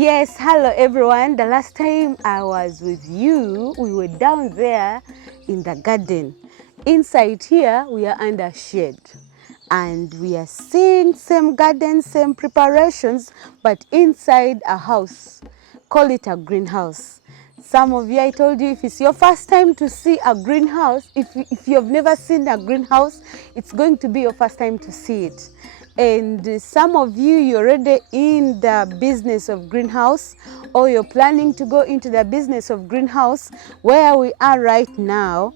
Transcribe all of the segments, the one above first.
Yes, hello everyone. The last time I was with you, we were down there in the garden. Inside here, we are under shade. And we are seeing same garden, same preparations, but inside a house. Call it a greenhouse. Some of you, I told you, if it's your first time to see a greenhouse, if you have never seen a greenhouse, it's going to be your first time to see it. And some of you, you're already in the business of greenhouse, or you're planning to go into the business of greenhouse. Where we are right now,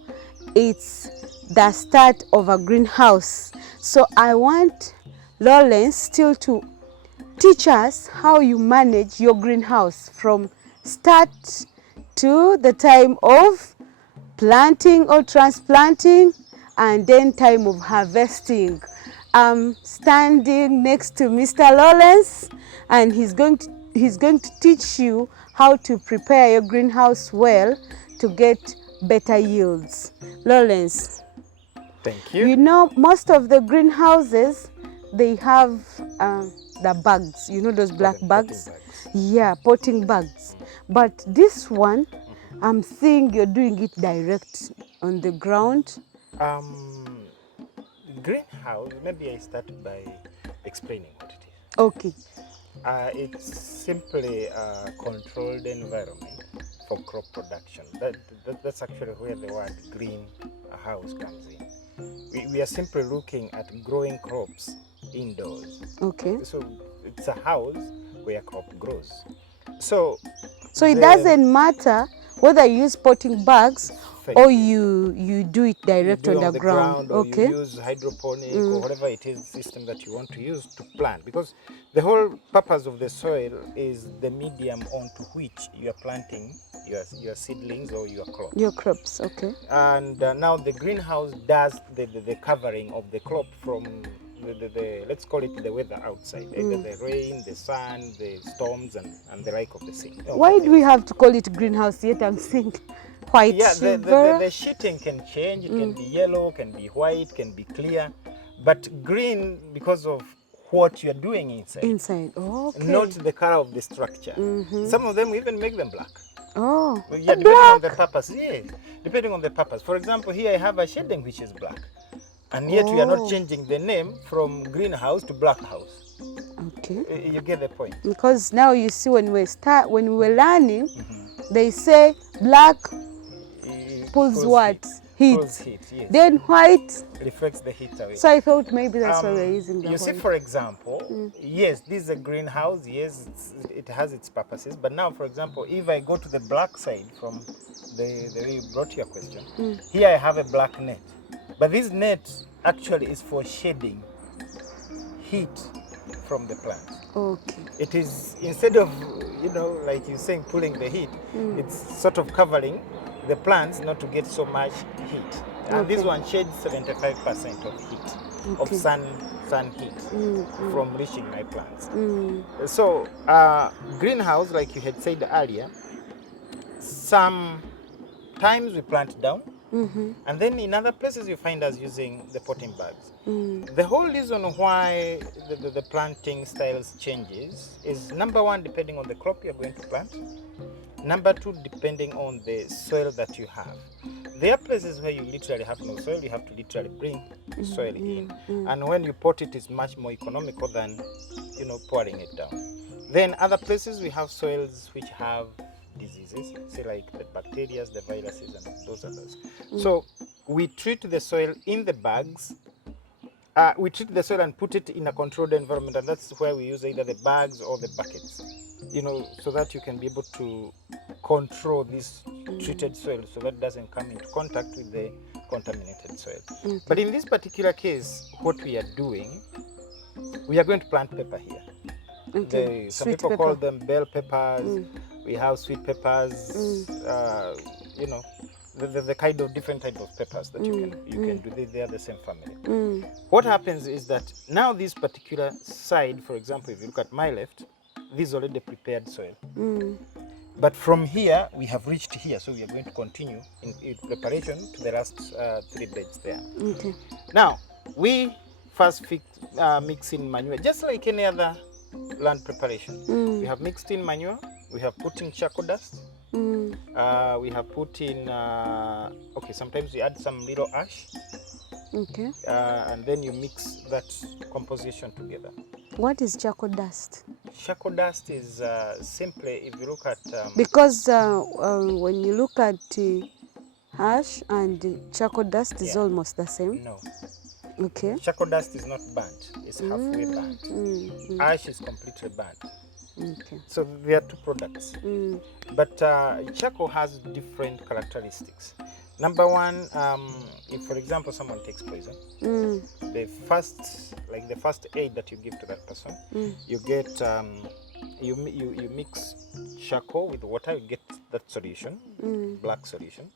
it's the start of a greenhouse. So I want Lawrence still to teach us how you manage your greenhouse from start to the time of planting or transplanting, and then time of harvesting. I'm standing next to Mr. Lawrence, and he's going to teach you how to prepare your greenhouse well to get better yields. Lawrence, thank you. You know, most of the greenhouses, they have the bags, you know, those black bags? Yeah, potting bags. But this one, I'm seeing you're doing it direct on the ground. Greenhouse, maybe I start by explaining what it is. Okay. It's simply a controlled environment for crop production. That's actually where the word greenhouse comes in. We are simply looking at growing crops indoors. Okay. So it's a house where crop grows. So it doesn't matter whether you use potting bags or you do it direct on the ground. Or you use hydroponic or whatever it is system that you want to use to plant, because the whole purpose of the soil is the medium onto which you are planting your seedlings or your crops. Your crops, okay. And now the greenhouse does the covering of the crop from let's call it the weather outside, either the rain, the sun, the storms, and the like of the sea. Why do we have to call it greenhouse yet? I'm seeing white. Yeah, the sheeting can change. It can be yellow, can be white, can be clear, but green because of what you're doing inside. Inside, okay. Not the color of the structure. Some of them even make them black. Oh, yeah, depending on the purpose. Yes, depending on the purpose. For example, here I have a shading which is black. And yet we are not changing the name from greenhouse to black house. Okay. You get the point. Because now you see when we were learning, they say black pulls what? Heat. Pulls heat, yes. Then white reflects the heat away. So I thought maybe that's why we're using the You see, for example, yes, this is a greenhouse. Yes, it has its purposes. But now, for example, if I go to the black side from the way you brought your question, here I have a black net. But this net actually is for shading heat from the plant. Okay. It is, instead of, like you're saying, pulling the heat, it's sort of covering the plants not to get so much heat. And this one shades 75% of heat, of sun heat from reaching my plants. So greenhouse, like you had said earlier, sometimes we plant down, and then in other places you find us using the potting bags. The whole reason why the planting styles changes is, number one, depending on the crop you're going to plant. Number two, depending on the soil that you have. There are places where you literally have no soil, you have to literally bring soil in. And when you pot it, it's much more economical than, pouring it down. Then other places we have soils which have diseases, say like the bacteria, the viruses, and those others. So we treat the soil in the bags. We treat the soil and put it in a controlled environment, and that's where we use either the bags or the buckets, so that you can be able to control this treated soil so that it doesn't come into contact with the contaminated soil. But in this particular case, what we are doing, we are going to plant pepper here. Some people call them bell peppers. We have sweet peppers, the kind of different type of peppers that you can do. They are the same family. What happens is that now this particular side, for example, if you look at my left, this is already prepared soil. But from here, we have reached here, so we are going to continue in preparation to the last 3 beds there. Now, we first mix in manure, just like any other land preparation. We have mixed in manure, we have put in charcoal dust, we have put in, okay, sometimes we add some little ash. Okay. And then you mix that composition together. What is charcoal dust? Charcoal dust is simply, if you look at... because when you look at ash and charcoal dust is almost the same. No. Okay. Charcoal dust is not burnt. It's halfway burnt. Ash is completely burnt. Okay. So there are two products. But charcoal has different characteristics. Number one, if for example someone takes poison, the first aid that you give to that person, you get you mix charcoal with water, you get that solution, black solution,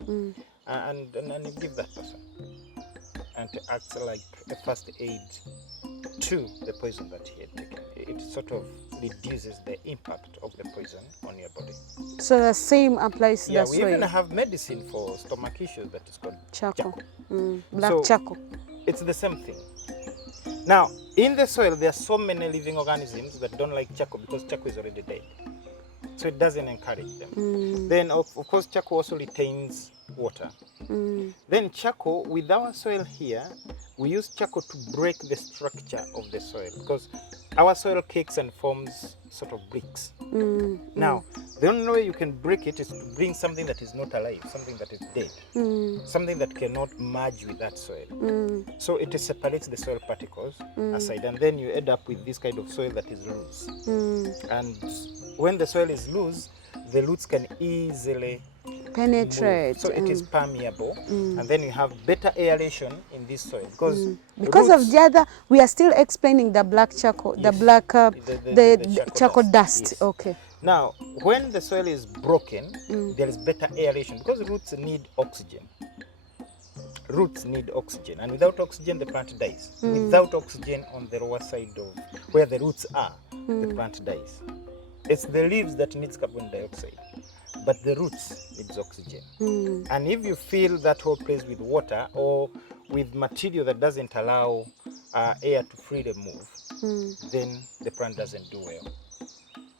and you give that person, and it acts like a first aid to the poison that he had taken. It sort of reduces the impact of the poison on your body. So the same applies to the soil? Yeah, we even have medicine for stomach issues that is called charcoal. Black charcoal. It's the same thing. Now, in the soil, there are so many living organisms that don't like charcoal because charcoal is already dead. So it doesn't encourage them. Then, of course, charcoal also retains water. Then charcoal, with our soil here, we use charcoal to break the structure of the soil because our soil cakes and forms sort of bricks. Now, the only way you can break it is to bring something that is not alive, something that is dead, something that cannot merge with that soil. So it separates the soil particles aside, and then you end up with this kind of soil that is loose. And when the soil is loose, the roots can easily penetrate. So it is permeable, and then you have better aeration in this soil because of the other. We are still explaining the black charcoal, the black the charcoal dust. Yes. Okay. Now, when the soil is broken, there is better aeration because roots need oxygen. Roots need oxygen, and without oxygen, the plant dies. Without oxygen on the lower side of where the roots are, the plant dies. It's the leaves that needs carbon dioxide, but the roots needs oxygen. And if you fill that whole place with water or with material that doesn't allow air to freely move, then the plant doesn't do well.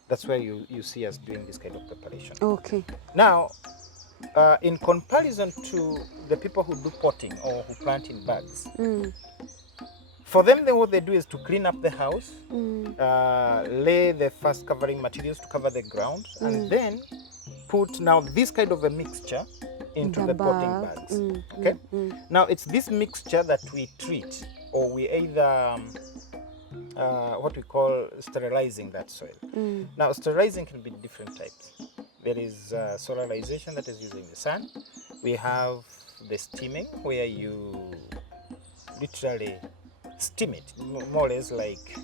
That's why you see us doing this kind of preparation. Okay. Now, in comparison to the people who do potting or who plant in bags, for them, what they do is to clean up the house, lay the first covering materials to cover the ground, and then put now this kind of a mixture into the potting bags. Okay. Now it's this mixture that we treat, or we either what we call sterilizing that soil. Now sterilizing can be different types. There is solarization, that is using the sun. We have the steaming, where you literally steam it, more or less like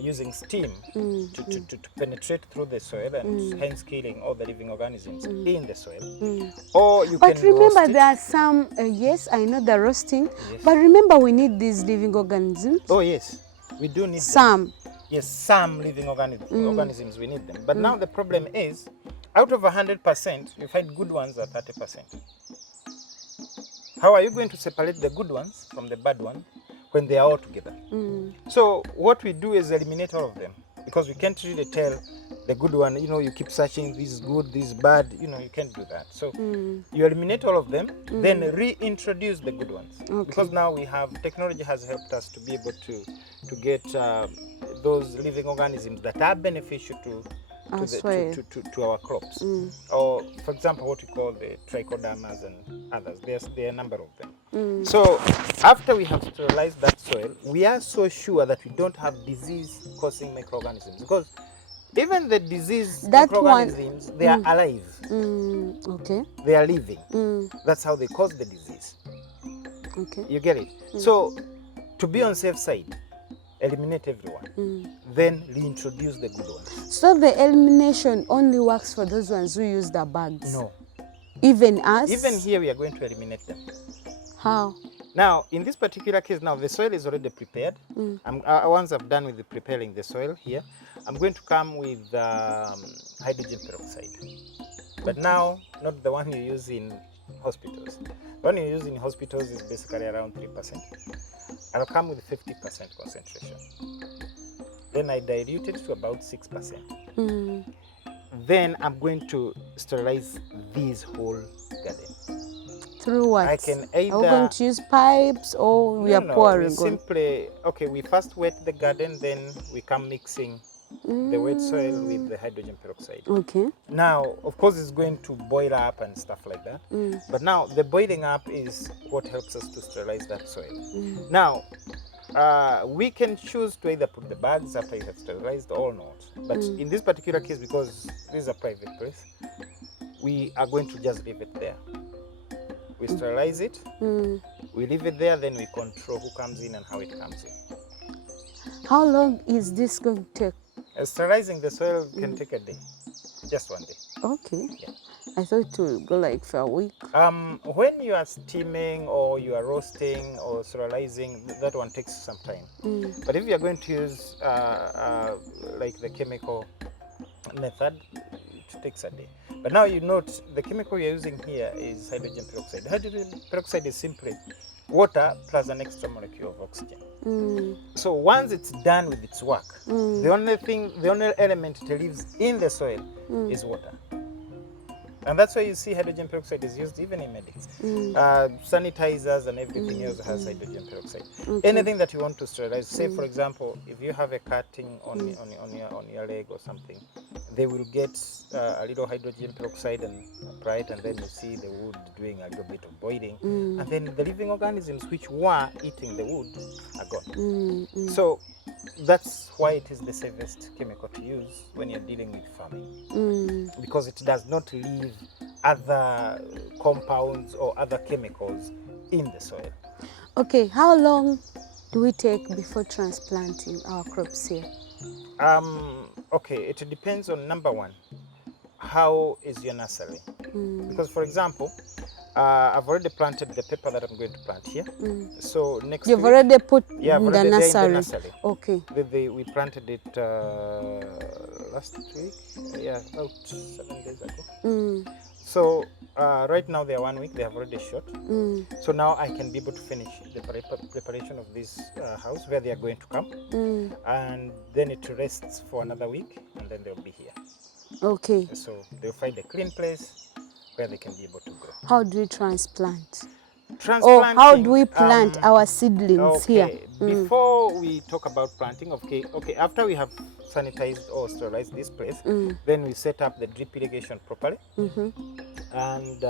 using steam to penetrate through the soil and hence killing all the living organisms in the soil. Or you but can remember, roast it. there are some, yes, I know the roasting, but remember we need these living organisms. Oh yes, we do need some. Them. Yes, some living organisms, we need them. But now the problem is, out of 100%, you find good ones are 30%. How are you going to separate the good ones from the bad ones when they are all together? So what we do is eliminate all of them, because we can't really tell the good one, you keep searching, this is good, this is bad, you can't do that. So you eliminate all of them, then reintroduce the good ones. Okay. Because now technology has helped us to be able to get those living organisms that are beneficial to our crops. Or, for example, what we call the trichodermas and others. There are a number of them. So after we have sterilized that soil, we are so sure that we don't have disease-causing microorganisms, because even the disease microorganisms, they are alive. Okay. They are living. That's how they cause the disease. Okay. You get it? So to be on safe side, eliminate everyone, then reintroduce the good ones. So the elimination only works for those ones who use the bags? No. Even us? Even here we are going to eliminate them. How? Now, in this particular case, now the soil is already prepared. Once I've done with preparing the soil here, I'm going to come with hydrogen peroxide. But now, not the one you use in hospitals. The one you use in hospitals is basically around 3%. I'll come with 50% concentration. Then I dilute it to about 6%. Mm. Then I'm going to sterilize this whole garden. Through what? I can Are we either... going to use pipes or we are No, we pouring on? simply... Okay, we first wet the garden, then we come mixing the wet soil with the hydrogen peroxide. Okay. Now, of course, it's going to boil up and stuff like that. But now, the boiling up is what helps us to sterilize that soil. Now, we can choose to either put the bags after you have sterilized or not. But in this particular case, because this is a private place, we are going to just leave it there. We sterilize it, we leave it there, then we control who comes in and how it comes in. How long is this going to take? Sterilizing the soil can take a day, just one day. Okay. Yeah. I thought it would go like for a week. When you are steaming or you are roasting or sterilizing, that one takes some time. But if you are going to use like the chemical method, it takes a day. But now you note the chemical you're using here is hydrogen peroxide. Hydrogen peroxide is simply water plus an extra molecule of oxygen. So once it's done with its work, the only element it leaves in the soil is water. And that's why you see hydrogen peroxide is used even in medics. Sanitizers and everything else has hydrogen peroxide. Okay. Anything that you want to sterilize, say for example, if you have a cutting on your leg or something, they will get a little hydrogen peroxide and apply it, and then you see the wood doing a little bit of boiling. And then the living organisms which were eating the wood are gone. So that's why it is the safest chemical to use when you're dealing with farming, because it does not leave other compounds or other chemicals in the soil. Okay, how long do we take before transplanting our crops here? Okay, it depends on, number one, how is your nursery? Because for example, I've already planted the pepper that I'm going to plant here. So next You've week, already put yeah, in the nursery. Okay. We planted it last week, yeah, about 7 days ago. So right now they are 1 week, they have already shot. So now I can be able to finish the preparation of this house where they are going to come. And then it rests for another week, and then they'll be here. Okay. So they'll find a clean place where they can be able to grow. How do we transplant? Or how do we plant our seedlings here? Before we talk about planting, okay, after we have sanitized or sterilized this place, then we set up the drip irrigation properly. And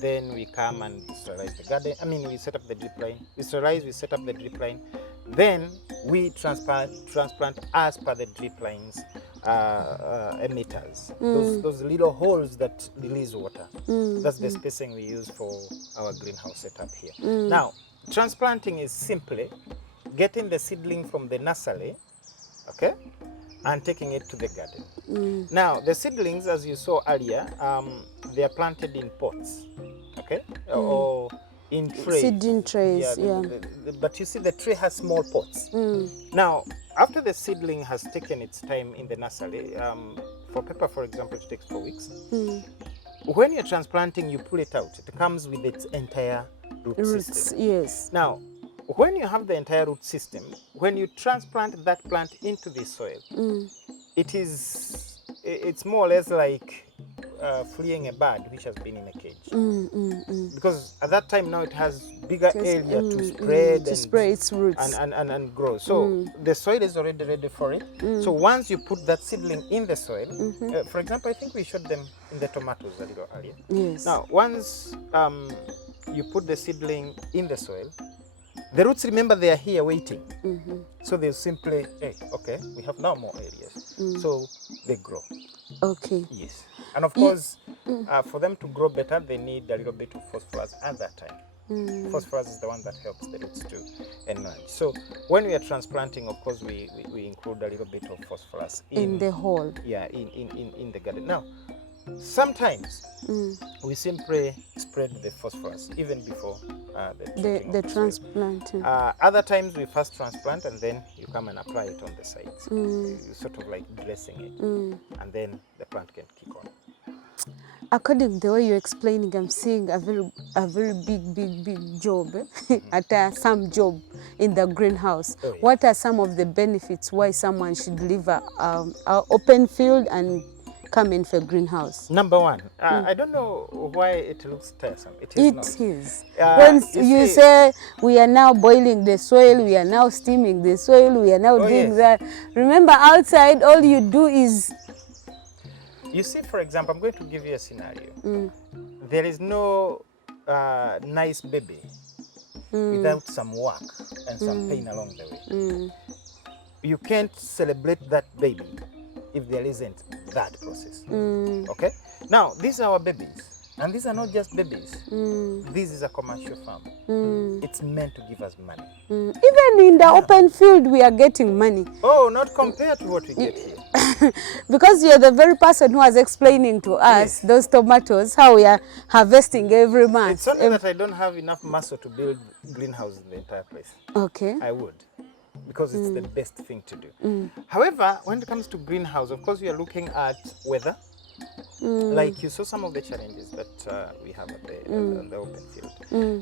then we come and sterilize the garden. I mean, we set up the drip line. We sterilize, we set up the drip line. Then we transplant as per the drip lines emitters. Those little holes that release water. That's the spacing we use for our greenhouse setup here. Now, transplanting is simply getting the seedling from the nursery, okay, and taking it to the garden. Now, the seedlings, as you saw earlier, they are planted in pots, okay, or in trays. Seeding trays, yeah. But you see, the tray has small pots. Now, after the seedling has taken its time in the nursery, for pepper, for example, it takes 4 weeks. When you're transplanting, you pull it out. It comes with its entire root system. Yes. Now, when you have the entire root system, when you transplant that plant into the soil, it's more or less like fleeing a bird which has been in a cage. Because at that time now it has bigger area to spread spread its roots and grow. So the soil is already ready for it. So once you put that seedling in the soil, for example, I think we showed them in the tomatoes a little earlier. Yes. Now, once you put the seedling in the soil, the roots, remember, they are here waiting. So they simply, hey, okay, we have now more areas. So they grow. Okay. Yes. And of course, for them to grow better, they need a little bit of phosphorus at that time. Phosphorus is the one that helps the roots to enlarge. So when we are transplanting, of course, we include a little bit of phosphorus in the hole. Yeah, in the garden. Now, sometimes we simply spread the phosphorus even before the transplanting. Other times we first transplant and then you come and apply it on the sides. Sort of like dressing it, and then the plant can kick on. according to the way you're explaining, I'm seeing a very big job, some job in the greenhouse. Oh, yeah. What are some of the benefits why someone should leave a open field and come in for greenhouse? Number one, I don't know why it looks tiresome. It is not. It is. Uh, When you you see- say we are now boiling the soil, we are now steaming the soil, we are now Oh, doing yes. that. Remember, outside, all you do is You see, for example, I'm going to give you a scenario. There is no nice baby without some work and some pain along the way. You can't celebrate that baby if there isn't that process. Okay? Now, these are our babies. And these are not just babies. This is a commercial farm. It's meant to give us money. even in the open field, we are getting money. Oh, not compared to what we get here. Because you're the very person who was explaining to us those tomatoes, how we are harvesting every month. It's only that I don't have enough muscle to build greenhouses in the entire place. Okay. I would, because it's the best thing to do. However, when it comes to greenhouse, of course, we are looking at weather. Like you saw some of the challenges that we have at on the open field.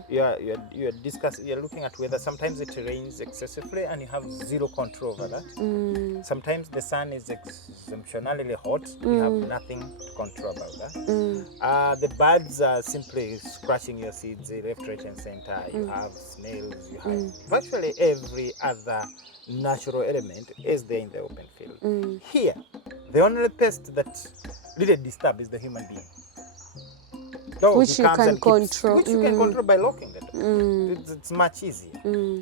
You're looking at weather. Sometimes it rains excessively and you have zero control over that. Sometimes the sun is exceptionally hot. You have nothing to control about that. The birds are simply scratching your seeds left, right, and center. You have snails. You have virtually every other natural element is there in the open field. Here, the only pest that really disturb is the human being. So Which he you comes can and keeps- control. Which you can control by locking the door. It's much easier.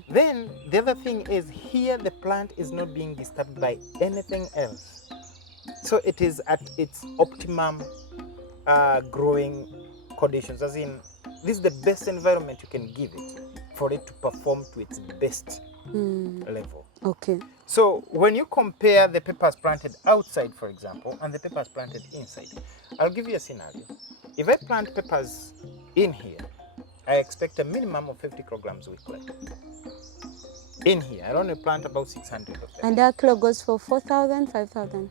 Then the other thing is here the plant is not being disturbed by anything else. So it is at its optimum growing conditions. As in, this is the best environment you can give it for it to perform to its best level. Okay. So when you compare the peppers planted outside, for example, and the peppers planted inside, I'll give you a scenario. If I plant peppers in here, I expect a minimum of 50 kilograms weekly. In here, I only plant about 600 of them. And that kilo goes for 4,000, 5,000.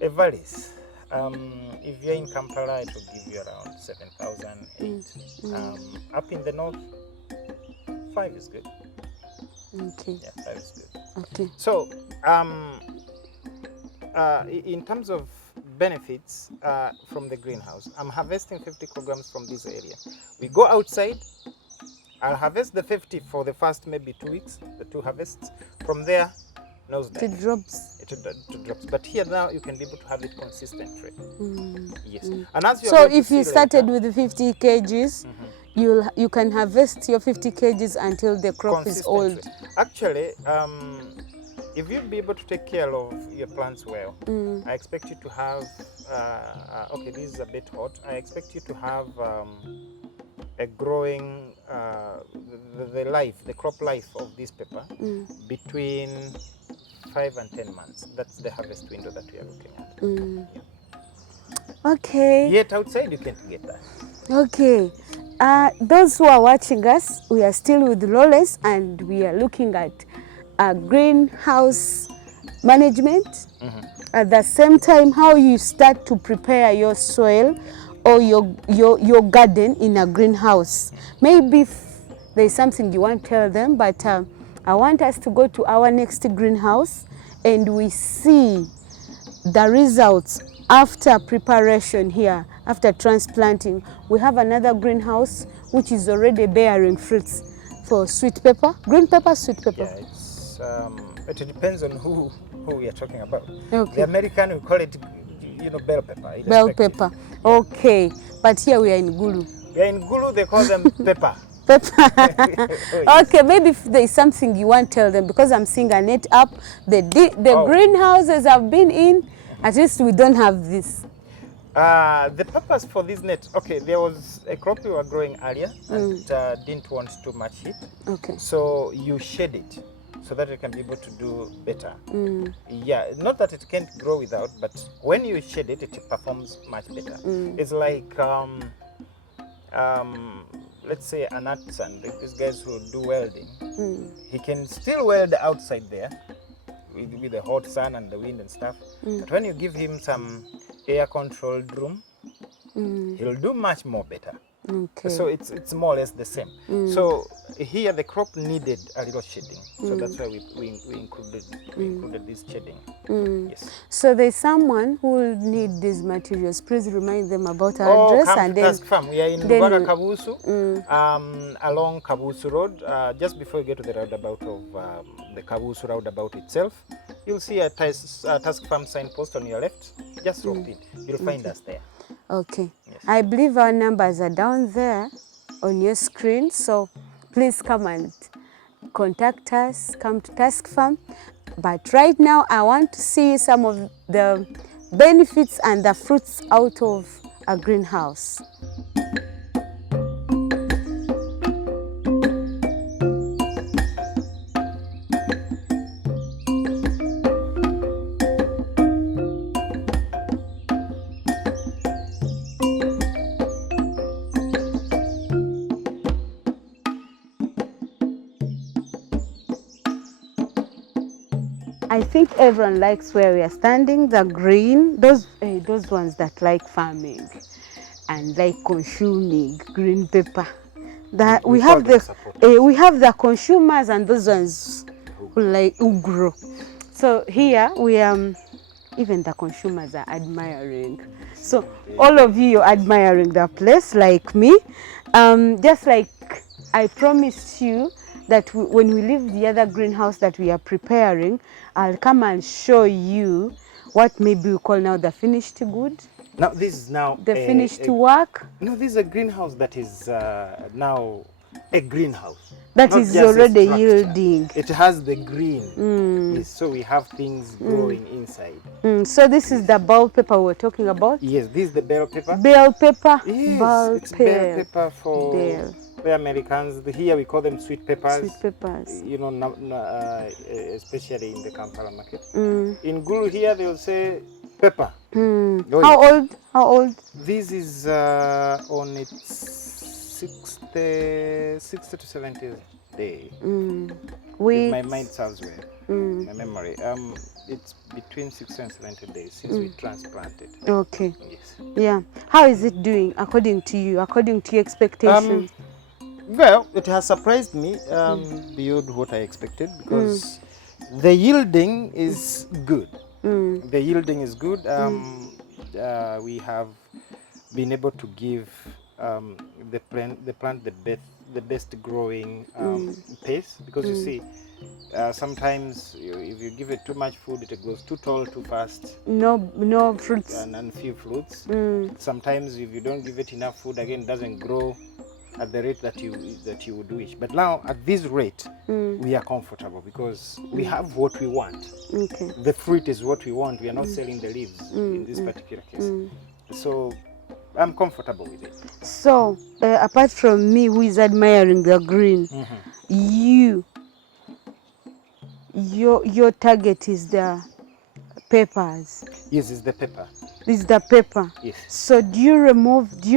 It varies. If you're in Kampala, it will give you around 7,000, 8. Up in the north, 5 is good. Okay. Yeah, 5 is good. Okay. So, in terms of benefits from the greenhouse, I'm harvesting 50 kilograms from this area. We go outside, I'll harvest the 50 for the first maybe 2 weeks, the 2 harvests. From there, nosedive. It drops. It drops. But here now, you can be able to have it consistently. Yes. And as So if you started with 50 kgs, you can harvest your 50 kgs until the crop is old. Actually, if you be able to take care of your plants well, I expect you to have, okay, this is a bit hot. I expect you to have a growing, the crop life of this pepper between 5 and 10 months. That's the harvest window that we are looking at. Yeah. Okay. Yet outside you can't get that. Okay. Those who are watching us, we are still with Lawless and we are looking at greenhouse management. At the same time, how you start to prepare your soil or your garden in a greenhouse. Maybe there's something you want to tell them, but I want us to go to our next greenhouse and we see the results after preparation here, after transplanting. We have another greenhouse which is already bearing fruits for sweet pepper, green pepper, sweet pepper. Yeah, it depends on who we are talking about. Okay. The American, we call it, bell pepper. Bell pepper. Okay, but here we are in Gulu. Yeah, in Gulu they call them pepper. Pepper. Oh, yes. Okay, maybe if there is something you want to tell them, because I'm seeing a net up. The greenhouses I've been in, at least we don't have this. The purpose for this net, okay, there was a crop we were growing earlier and didn't want too much heat. Okay. So you shade it so that it can be able to do better. Yeah, not that it can't grow without, but when you shade it, it performs much better. It's like, let's say an artisan, like these guys who do welding. He can still weld outside there with the hot sun and the wind and stuff. But when you give him some air-controlled room, he'll do much more better. Okay. So it's more or less the same. So here the crop needed a little shading. So that's why we included this shading. Yes. So there's someone who will need these materials. Please remind them about our address Come and to then Task Farm. We are in then Lubaga we- Kabusu, along Kabusu Road. Just before you get to the roundabout of the Kabusu roundabout itself, you'll see a Task Farm signpost on your left. Just walk in. You'll find us there. Okay. Yes. I believe our numbers are down there on your screen. So please come and contact us, come to Task Farm. But right now, I want to see some of the benefits and the fruits out of a greenhouse. I think everyone likes where we are standing, the green, those ones that like farming and like consuming green pepper. That We we call have them supporters. we have the consumers and those ones who like who grow. So here we even the consumers are admiring. So all of you are admiring the place like me. Just like I promised you that when we leave the other greenhouse that we are preparing, I'll come and show you what maybe we call now the finished good, Now this is now the finished work No, this is a greenhouse that is now a greenhouse. that not is just a already structure. yielding. It has the green. Yes, so we have things growing inside. So this is the bell pepper we're talking about. Yes, this is the bell pepper. Bell pepper, Yes, bell it's bell pepper for Bell. the Americans. Here we call them sweet peppers. Sweet peppers. You know, especially in the Kampala market. In Gulu here they'll say pepper. Oh, How yes. old? How old? This is on its 60 to 70th day. If my mind serves well, my memory. It's between 60 and 70 days since we transplanted. Okay. Yes. Yeah. How is it doing according to you, according to your expectations? Well, it has surprised me beyond what I expected because the yielding is good. The yielding is good. We have been able to give the plant the best growing pace, because you see sometimes if you give it too much food, it grows too tall too fast. No fruits. And few fruits. Sometimes if you don't give it enough food, again, it doesn't grow at the rate that you would wish. But now at this rate, we are comfortable because we have what we want. Okay. The fruit is what we want. We are not selling the leaves in this particular case. So I'm comfortable with it. So apart from me, who is admiring the green, your target is the peppers. Yes, it's the pepper. Is the pepper. Yes. So do you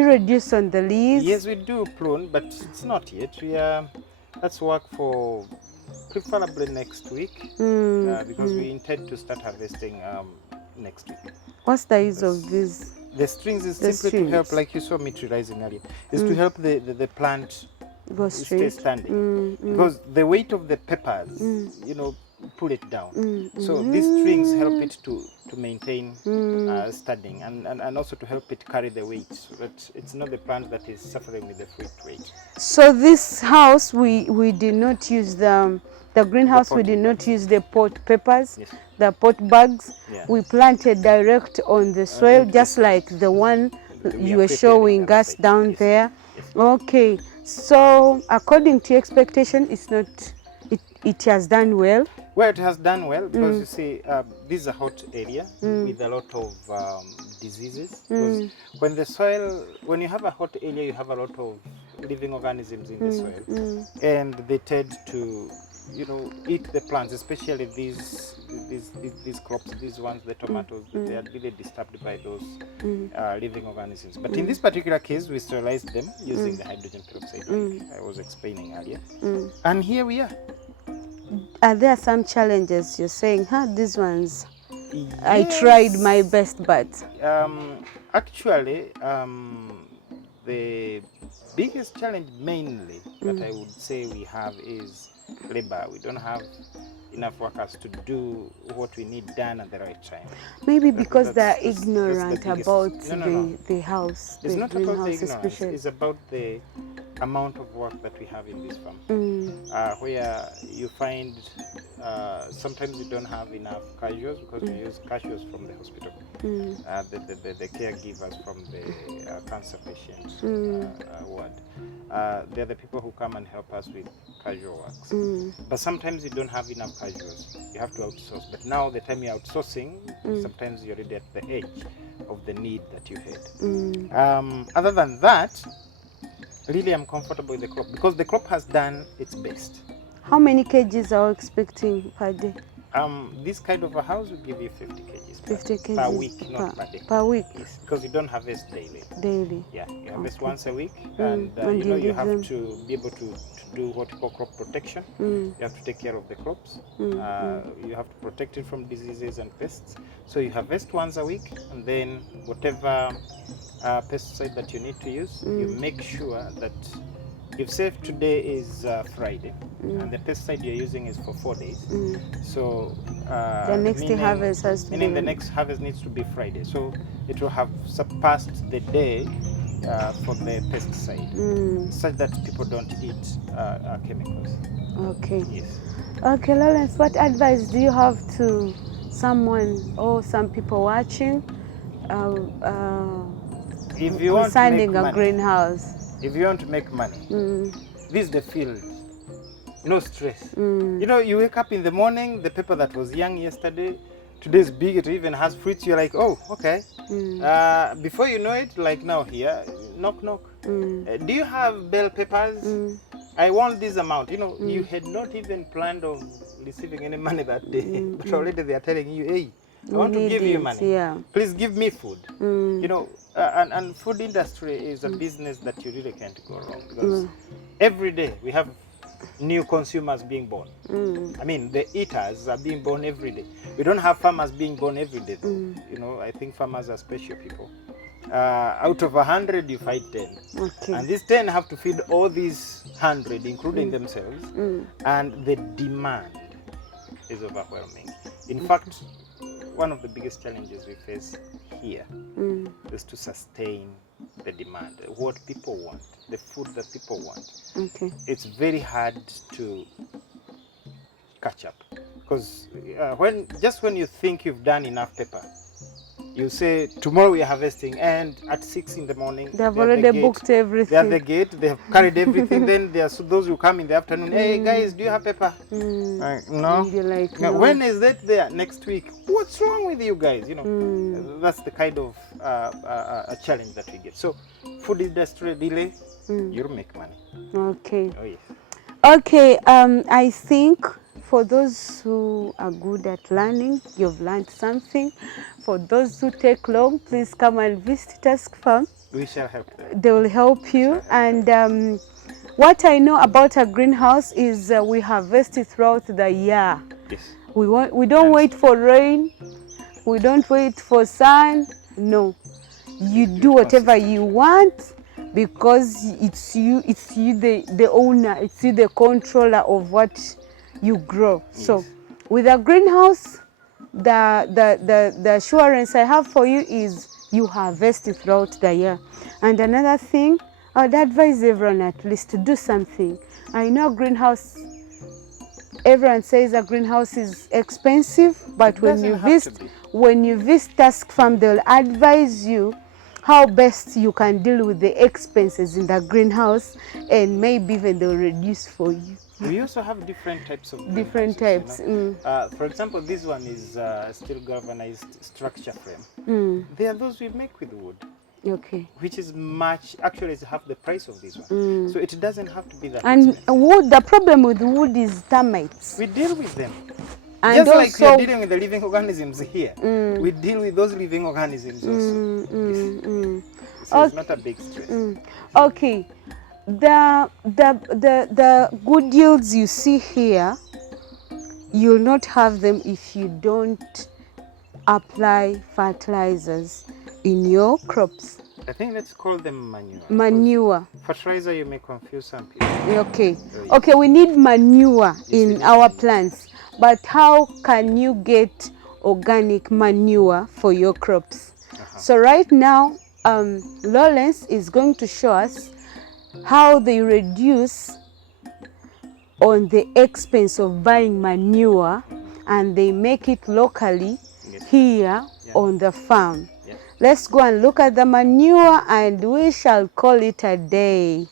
reduce on the leaves? Yes, we do prune, but it's not yet. Let's work for preferably next week because we intend to start harvesting next week. What's the use of this? The strings is simply to help, like you saw me trializing earlier, is to help the plant Go stay straight. standing. Because the weight of the peppers, pull it down. So these strings help it to maintain standing and also to help it carry the weight, so that it's not the plant that is suffering with the fruit weight. So this house, we did not use the greenhouse, we did not use the pot peppers, Yes. the pot bags. Yeah. We planted direct on the soil, just like the one We you are were preparing showing that us side. down Yes. there. Yes. Okay, so according to your expectation, it has done well. Well, it has done well because you see, this is a hot area with a lot of diseases. Because when you have a hot area, you have a lot of living organisms in the soil, and they tend to, eat the plants, especially these crops, these ones, the tomatoes. They are really disturbed by those living organisms. But in this particular case, we sterilized them using the hydrogen peroxide, like I was explaining earlier, and here we are. Are there some challenges you're saying, these ones I tried my best, but Actually, the biggest challenge mainly that I would say we have is labor. We don't have enough workers to do what we need done at the right time. maybe because they're That's the ignorant biggest. about No. the house, It's the not about the greenhouse ignorance. especially. It's about the amount of work that we have in this farm. Where you find sometimes we don't have enough casuals because we use casuals from the hospital. The caregivers from the cancer patient ward. They're the people who come and help us with casual works. But sometimes you don't have enough casuals. You have to outsource. But now the time you're outsourcing, sometimes you're already at the edge of the need that you had. Other than that, really I'm comfortable with the crop because the crop has done its best. How many kgs are you expecting per day? This kind of a house will give you 50 kgs 50 kgs per week, not per day. Per week? Yes, because you don't harvest daily. Daily? Yeah, you harvest once a week, And you know you have them. to be able to do what you call crop protection. You have to take care of the crops. You have to protect it from diseases and pests. So you harvest once a week, and then whatever pesticide that you need to use, you make sure that if say today is Friday and the pesticide you're using is for 4 days, so the next harvest has to be. Meaning the next harvest needs to be Friday, so it will have surpassed the day for the pesticide, such that people don't eat chemicals. Okay. Yes. Okay, Lawrence, what advice do you have to someone or some people watching If you want to make concerning a money, greenhouse? if you want to make money, this is the field. No stress. You know, you wake up in the morning, the pepper that was young yesterday, today's big, it even has fruits. You're like, oh, okay. Before you know it, like now here, knock, knock. Do you have bell peppers? I want this amount. You know, you had not even planned on receiving any money that day, but already they are telling you, hey, I want to give you money. Yeah. Please give me food. You know, and food industry is a business that you really can't go wrong because every day we have new consumers being born. I mean, the eaters are being born every day. We don't have farmers being born every day. You know, I think farmers are special people. Out of 100, you find 10. Okay. And these 10 have to feed all these 100, including themselves. And the demand is overwhelming. In fact, one of the biggest challenges we face here is to sustain the demand, what people want, the food that people want. Okay. It's very hard to catch up because when you think you've done enough pepper, you say tomorrow we are harvesting, and at 6 in the morning they have already booked everything. They are at the gate. They have carried everything. Then there are those who come in the afternoon. Hey guys, do you have pepper? No. You're like, No. no. When is that there? Next week. What's wrong with you guys? You know, that's the kind of a challenge that we get. So, food industry delay, you'll make money. Okay. Oh yes. Okay. I think for those who are good at learning, you've learned something. For those who take long, please come and visit Task Farm. We shall help them. They will help you. And what I know about a greenhouse is we harvest it throughout the year. Yes. We don't wait for rain. We don't wait for sun. No. You do whatever you want because it's you the owner, it's you the controller of what you grow. Yes. So with a greenhouse, the assurance I have for you is you harvest it throughout the year. And another thing, I'd advise everyone at least to do something. I know greenhouse, everyone says a greenhouse is expensive, but when you visit Task Farm, they'll advise you how best you can deal with the expenses in the greenhouse, and maybe even they'll reduce for you. We also have different types of different types. You know? For example, this one is steel galvanized structure frame. There are those we make with wood. Okay. Which is actually it's half the price of this one. So it doesn't have to be that expensive. And wood, the problem with wood is termites. We deal with them. And just like we're dealing with the living organisms here, we deal with those living organisms also. So it's not a big stress. Okay. The good yields you see here, you'll not have them if you don't apply fertilizers in your crops. I think let's call them manure. Manure. Fertilizer, you may confuse some people. Okay. Oh, yes. Okay, we need manure Yes, we in need our manure. plants. But how can you get organic manure for your crops? So right now, Lawrence is going to show us how they reduce on the expense of buying manure and they make it locally here on the farm. Let's go and look at the manure and we shall call it a day.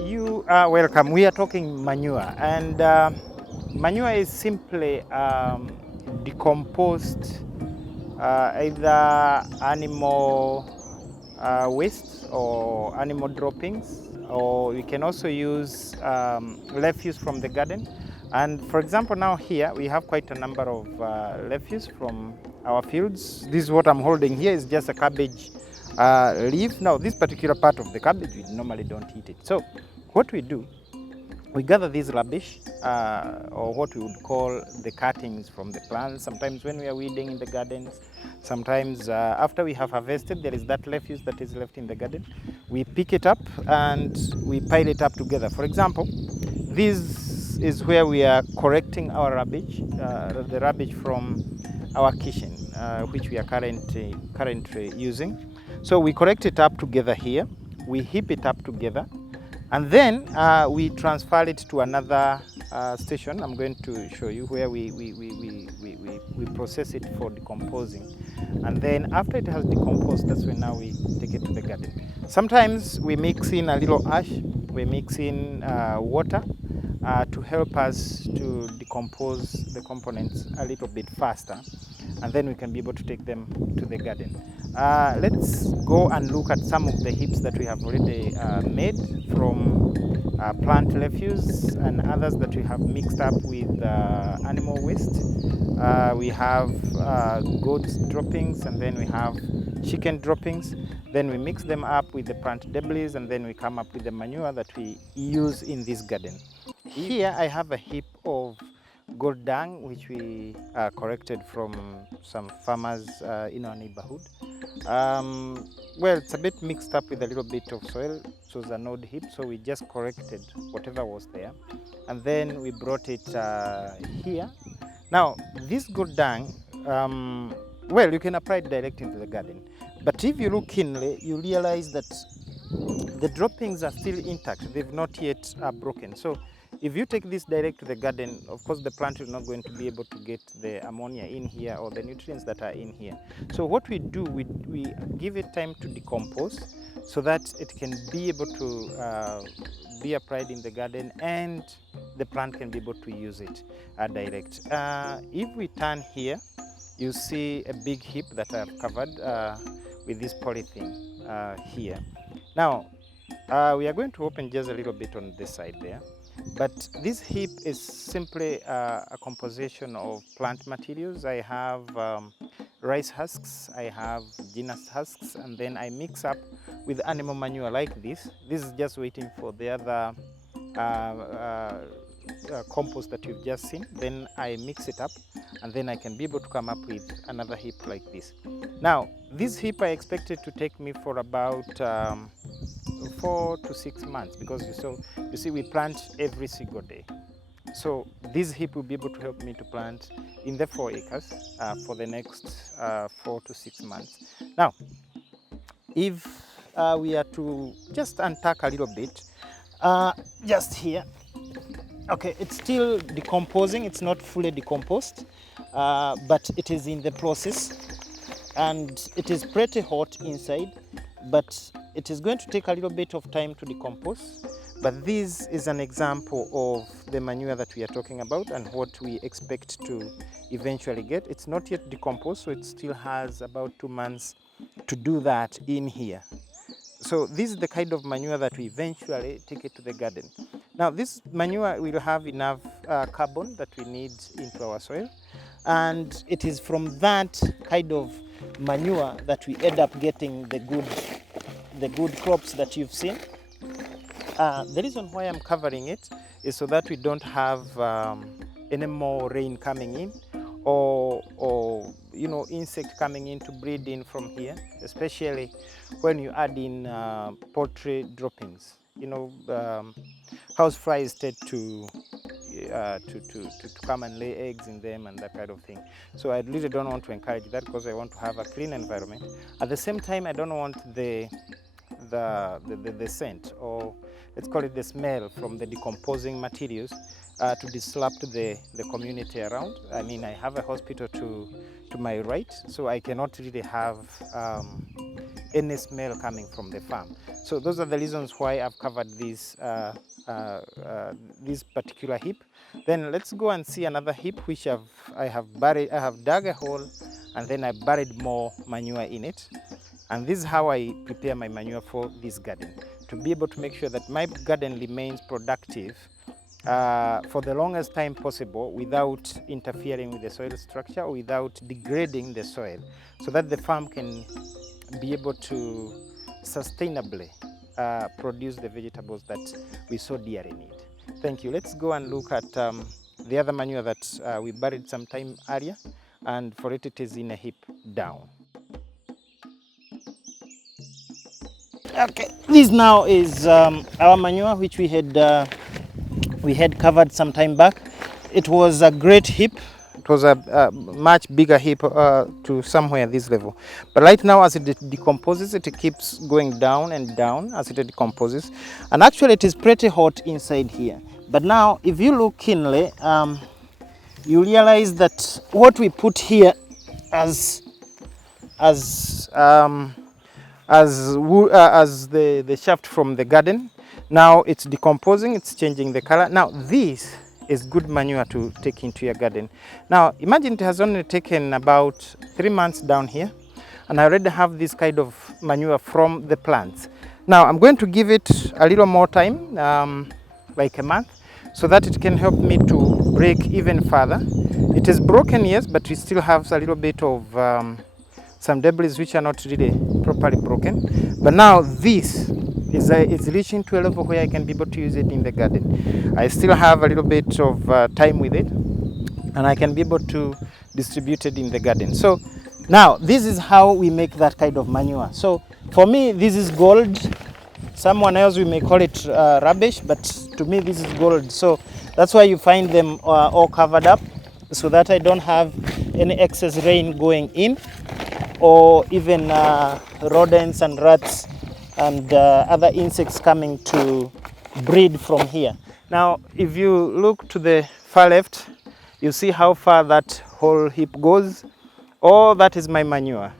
You are welcome. We are talking manure, and manure is simply decomposed either animal waste or animal droppings, or we can also use refuse from the garden. And for example, now here we have quite a number of refuse from our fields. This is what I'm holding here is just a cabbage leaf. Now this particular part of the cabbage, we normally don't eat it. So what we do, we gather this rubbish or what we would call the cuttings from the plants. Sometimes when we are weeding in the gardens, sometimes after we have harvested, there is that refuse that is left in the garden. We pick it up and we pile it up together. For example, this is where we are correcting our rubbish, the rubbish from our kitchen, which we are currently using. So we collect it up together here, we heap it up together, and then we transfer it to another station. I'm going to show you where we process it for decomposing. And then after it has decomposed, that's when now we take it to the garden. Sometimes we mix in a little ash, we mix in water to help us to decompose the components a little bit faster. And then we can be able to take them to the garden. Let's go and look at some of the heaps that we have already made from plant refuse and others that we have mixed up with animal waste. We have goat droppings, and then we have chicken droppings. Then we mix them up with the plant debris, and then we come up with the manure that we use in this garden. Here I have a heap of goat dung, which we collected from some farmers in our neighborhood. Well, it's a bit mixed up with a little bit of soil. It was an old heap, so we just corrected whatever was there, and then we brought it here. Now, this goat dung, well, you can apply it directly into the garden, but if you look keenly, you realize that the droppings are still intact. They've not yet broken. So if you take this direct to the garden, of course the plant is not going to be able to get the ammonia in here or the nutrients that are in here. So what we do, we give it time to decompose so that it can be able to be applied in the garden and the plant can be able to use it direct. If we turn here, you see a big heap that I have covered with this polythene here. Now, we are going to open just a little bit on this side there. But this heap is simply a composition of plant materials. I have rice husks, I have genus husks, and then I mix up with animal manure like this. This is just waiting for the other compost that you've just seen. Then I mix it up, and then I can be able to come up with another heap like this. Now, this heap I expected to take me for about 4 to 6 months, because you see we plant every single day. So this heap will be able to help me to plant in the 4 acres for the next 4 to 6 months. Now, if we are to just unpack a little bit, just here, okay, it's still decomposing. It's not fully decomposed, but it is in the process, and it is pretty hot inside, but it is going to take a little bit of time to decompose. But this is an example of the manure that we are talking about and what we expect to eventually get. It's not yet decomposed, so it still has about 2 months to do that in here. So this is the kind of manure that we eventually take it to the garden. Now, this manure will have enough carbon that we need into our soil, and it is from that kind of manure that we end up getting the good crops that you've seen. The reason why I'm covering it is so that we don't have any more rain coming in, or insect coming in to breed in from here, especially when you add in poultry droppings. House flies tend to come and lay eggs in them and that kind of thing. So I really don't want to encourage that, because I want to have a clean environment. At the same time, I don't want the scent, or let's call it the smell, from the decomposing materials to disrupt the community around. I mean, I have a hospital to my right, so I cannot really have any smell coming from the farm. So those are the reasons why I've covered this particular heap. Then let's go and see another heap which I have dug a hole, and then I buried more manure in it. And this is how I prepare my manure for this garden, to be able to make sure that my garden remains productive for the longest time possible, without interfering with the soil structure or without degrading the soil, so that the farm can be able to sustainably produce the vegetables that we so dearly need. Thank you. Let's go and look at the other manure that we buried some time earlier, and for it is in a heap down. Okay, this now is our manure, which we had covered some time back. It was a great heap. It was a much bigger heap to somewhere this level. But right now, as it decomposes, it keeps going down and down as it decomposes. And actually, it is pretty hot inside here. But now, if you look keenly, you realize that what we put here as the shaft from the garden, now it's decomposing, it's changing the color. Now this is good manure to take into your garden. Now imagine it has only taken about 3 months down here, and I already have this kind of manure from the plants. Now I'm going to give it a little more time, like a month, so that it can help me to break even further. It is broken, yes, but it still has a little bit of some debris which are not really properly broken. But now this is reaching to a level where I can be able to use it in the garden. I still have a little bit of time with it, and I can be able to distribute it in the garden. So now this is how we make that kind of manure. So for me, this is gold. Someone else, we may call it rubbish, but to me this is gold. So that's why you find them all covered up, so that I don't have any excess rain going in, or even rodents and rats and other insects coming to breed from here. Now if you look to the far left, you see how far that whole heap goes. All that is my manure.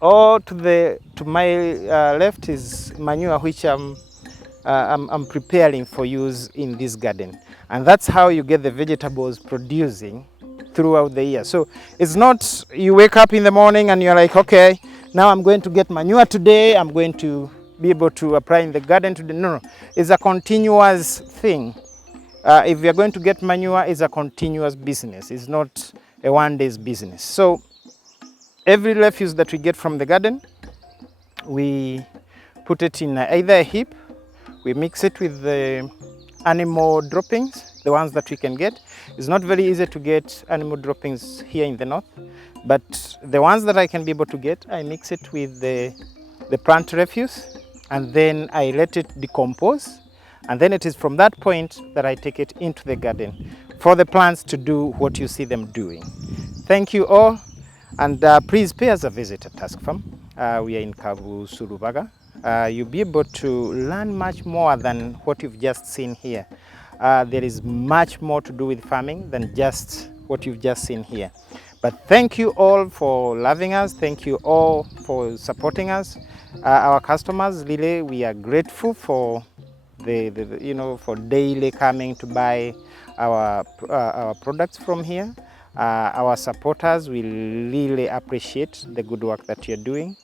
All to my left is manure which I'm preparing for use in this garden. And that's how you get the vegetables producing throughout the year. So it's not you wake up in the morning and you're like, okay, now I'm going to get manure today, I'm going to be able to apply in the garden today. No, it's a continuous thing. If you're going to get manure, it's a continuous business. It's not a one-day's business. So every refuse that we get from the garden, we put it in either a heap, we mix it with the animal droppings, the ones that we can get. It's not very easy to get animal droppings here in the north, but the ones that I can be able to get, I mix it with the plant refuse, and then I let it decompose, and then it is from that point that I take it into the garden for the plants to do what you see them doing. Thank you all, and please pay us a visit at Task Farm. We are in Kavu Surubaga. You'll be able to learn much more than what you've just seen here. There is much more to do with farming than just what you've just seen here. But thank you all for loving us. Thank you all for supporting us. Our customers, really, we are grateful for for daily coming to buy our products from here. Our supporters, we really appreciate the good work that you're doing.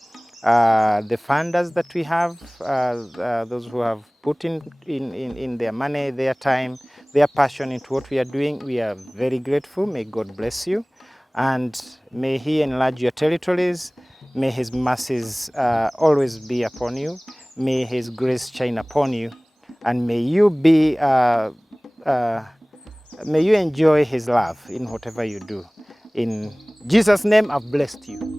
The funders that we have, those who have put in their money, their time their passion into what we are doing. We are very grateful. May God bless you, and may He enlarge your territories. May His mercies always be upon you. May His grace shine upon you, and may you be may you enjoy His love in whatever you do. In Jesus' name, I've blessed you.